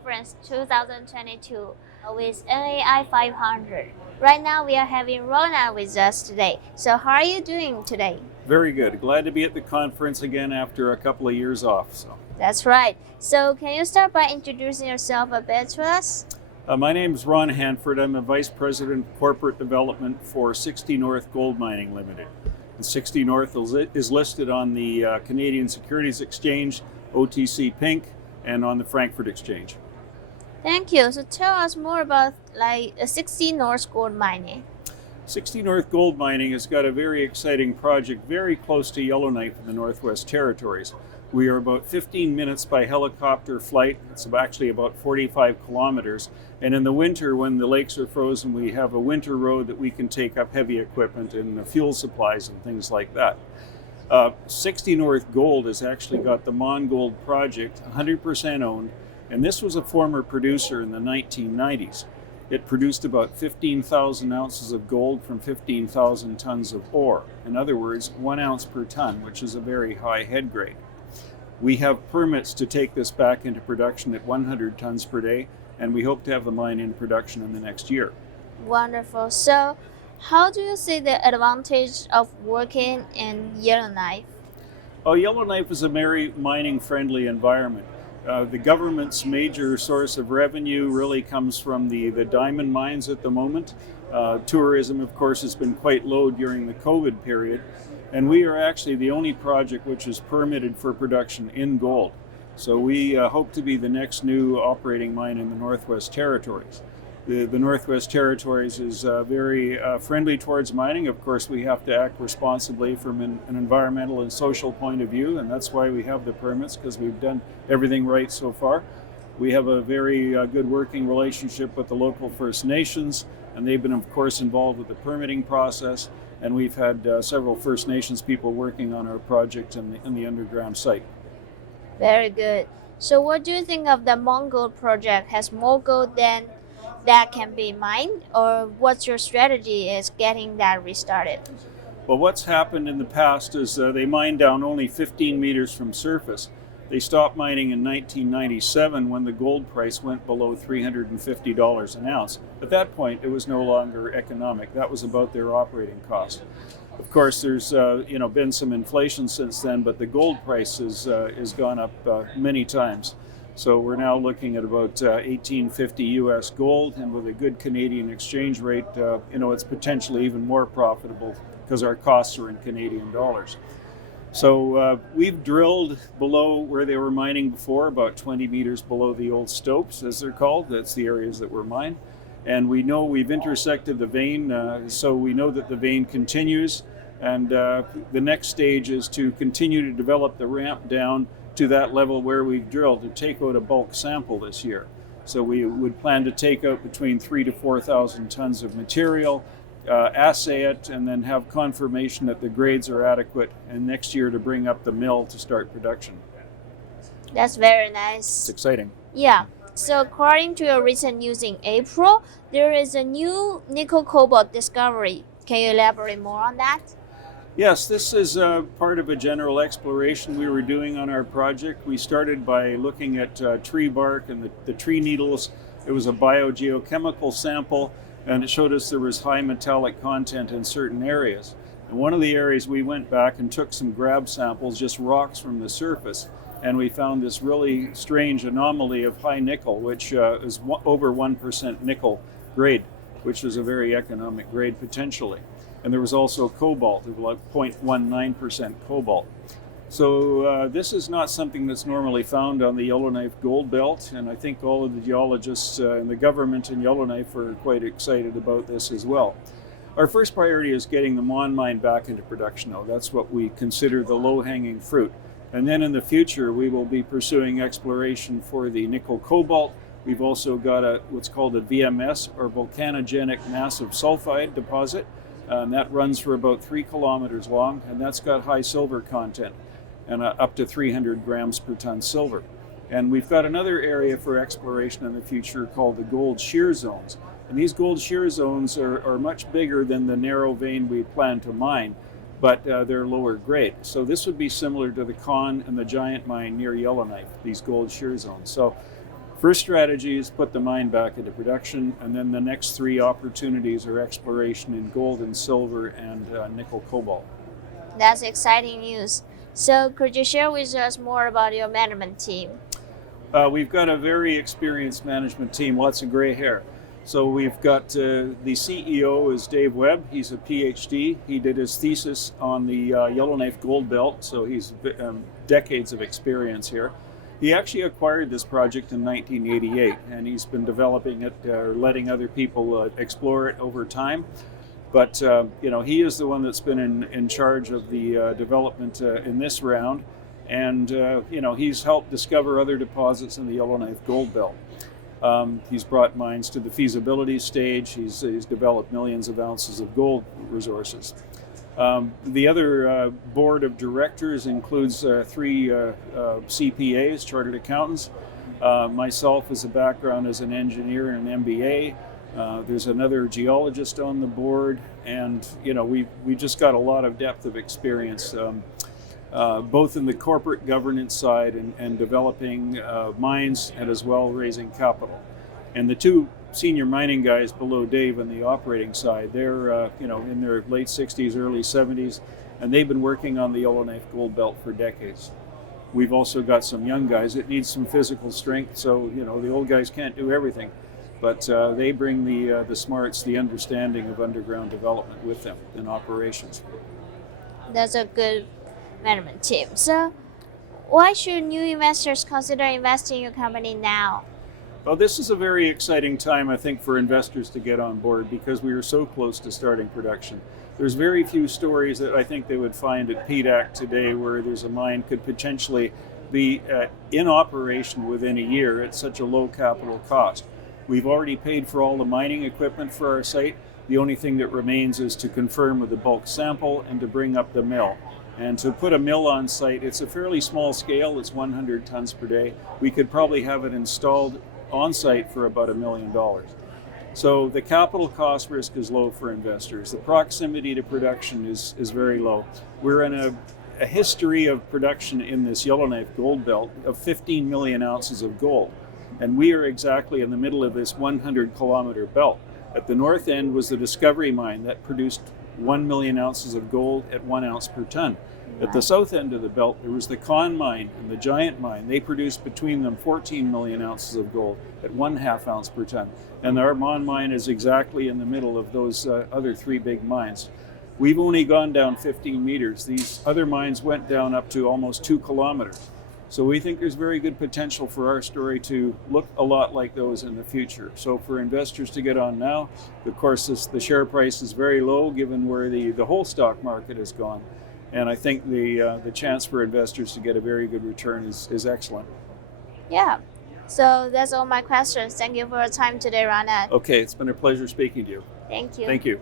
Conference 2022 with NAI 500. Right now we are having Rona with us today. So how are you doing today? Very good. Glad to be at the conference again after a couple of years off. That's right. So can you start by introducing yourself a bit to us? My name is Ron Hanford. I'm a Vice President of Corporate Development for 60 North Gold Mining Ltd. And 60 North is listed on the Canadian Securities Exchange, OTC Pink, and on the Frankfurt Exchange. Thank you. So tell us more about 60 North Gold Mining. 60 North Gold Mining has got a very exciting project very close to Yellowknife in the Northwest Territories. We are about 15 minutes by helicopter flight. It's actually about 45 kilometers. And in the winter, when the lakes are frozen, we have a winter road that we can take up heavy equipment and fuel supplies and things like that. 60 North Gold has actually got the Mon Gold project, 100% owned. And this was a former producer in the 1990s. It produced about 15,000 ounces of gold from 15,000 tons of ore. In other words, 1 ounce per ton, which is a very high head grade. We have permits to take this back into production at 100 tons per day, and we hope to have the mine in production in the next year. Wonderful. So how do you see the advantage of working in Yellowknife? Oh, Yellowknife is a very mining-friendly environment. The government's major source of revenue really comes from the diamond mines at the moment. Tourism, of course, has been quite low during the COVID period. And we are actually the only project which is permitted for production in gold. So we hope to be the next new operating mine in the Northwest Territories. The Northwest Territories is very friendly towards mining. Of course, we have to act responsibly from an environmental and social point of view, and that's why we have the permits, because we've done everything right so far. We have a very good working relationship with the local First Nations, and they've been, of course, involved with the permitting process. And we've had several First Nations people working on our project in the underground site. Very good. So what do you think of the Mon Gold project? Has more gold than that can be mined, or what's your strategy is getting that restarted? Well, what's happened in the past is they mined down only 15 meters from surface. They stopped mining in 1997 when the gold price went below $350 an ounce. At that point, it was no longer economic. That was about their operating cost. Of course, there's been some inflation since then, but the gold price has gone up many times. So we're now looking at about $18.50 US gold, and with a good Canadian exchange rate, it's potentially even more profitable because our costs are in Canadian dollars. So we've drilled below where they were mining before, about 20 meters below the old stopes, as they're called. That's the areas that were mined. And we know we've intersected the vein, so we know that the vein continues. And the next stage is to continue to develop the ramp down to that level where we've drilled to take out a bulk sample this year. So we would plan to take out between 3,000 to 4,000 tons of material, assay it, and then have confirmation that the grades are adequate, and next year to bring up the mill to start production. That's very nice. It's exciting. Yeah. So according to your recent news in April, there is a new nickel cobalt discovery. Can you elaborate more on that? Yes, this is part of a general exploration we were doing on our project. We started by looking at tree bark and the tree needles. It was a biogeochemical sample, and it showed us there was high metallic content in certain areas. And one of the areas we went back and took some grab samples, just rocks from the surface, and we found this really strange anomaly of high nickel, which is over 1% nickel grade, which is a very economic grade potentially. And there was also cobalt, of like 0.19% cobalt. So this is not something that's normally found on the Yellowknife Gold Belt, and I think all of the geologists and the government in Yellowknife are quite excited about this as well. Our first priority is getting the Mon Mine back into production, though. That's what we consider the low-hanging fruit. And then in the future, we will be pursuing exploration for the nickel cobalt. We've also got what's called a VMS, or volcanogenic massive sulfide deposit. And that runs for about 3 kilometers long, and that's got high silver content, and up to 300 grams per ton silver. And we've got another area for exploration in the future called the gold shear zones. And these gold shear zones are much bigger than the narrow vein we plan to mine, but they're lower grade. So this would be similar to the Con and the Giant Mine near Yellowknife, these gold shear zones. So First strategy is put the mine back into production, and then the next 3 opportunities are exploration in gold and silver and nickel cobalt. That's exciting news. So could you share with us more about your management team? We've got a very experienced management team, lots of gray hair. So we've got the CEO is Dave Webb. He's a PhD. He did his thesis on the Yellowknife Gold Belt, so he's decades of experience here. He actually acquired this project in 1988, and he's been developing it, letting other people explore it over time. But he is the one that's been in charge of the development in this round, and he's helped discover other deposits in the Yellowknife Gold Belt. He's brought mines to the feasibility stage. He's developed millions of ounces of gold resources. The other board of directors includes 3 CPAs, chartered accountants. Myself as a background as an engineer and an MBA. There's another geologist on the board, and we just got a lot of depth of experience, both in the corporate governance side and developing mines, and as well raising capital. And the 2 senior mining guys below Dave on the operating side, they're in their late 60s, early 70s, and they've been working on the Yellowknife Gold Belt for decades. We've also got some young guys that need some physical strength, so the old guys can't do everything, but they bring the smarts, the understanding of underground development with them in operations. That's a good management team. So why should new investors consider investing in your company now? Well, this is a very exciting time, I think, for investors to get on board because we are so close to starting production. There's very few stories that I think they would find at PDAC today where there's a mine could potentially be in operation within a year at such a low capital cost. We've already paid for all the mining equipment for our site. The only thing that remains is to confirm with the bulk sample and to bring up the mill. And to put a mill on site, it's a fairly small scale, it's 100 tons per day. We could probably have it installed on site for about $1 million. So the capital cost risk is low for investors. The proximity to production is very low. We're in a history of production in this Yellowknife Gold Belt of 15 million ounces of gold. And we are exactly in the middle of this 100-kilometer belt. At the north end was the Discovery mine that produced 1 million ounces of gold at 1 ounce per ton. At the south end of the belt, there was the Con mine and the Giant mine. They produced between them 14 million ounces of gold at 1/2 ounce per ton. And our Mon Mine is exactly in the middle of those other 3 big mines. We've only gone down 15 meters. These other mines went down up to almost 2 kilometers. So we think there's very good potential for our story to look a lot like those in the future. So for investors to get on now, of course, the share price is very low given where the whole stock market has gone. And I think the chance for investors to get a very good return is excellent. Yeah. So that's all my questions. Thank you for your time today, Ronette. Okay, it's been a pleasure speaking to you. Thank you. Thank you.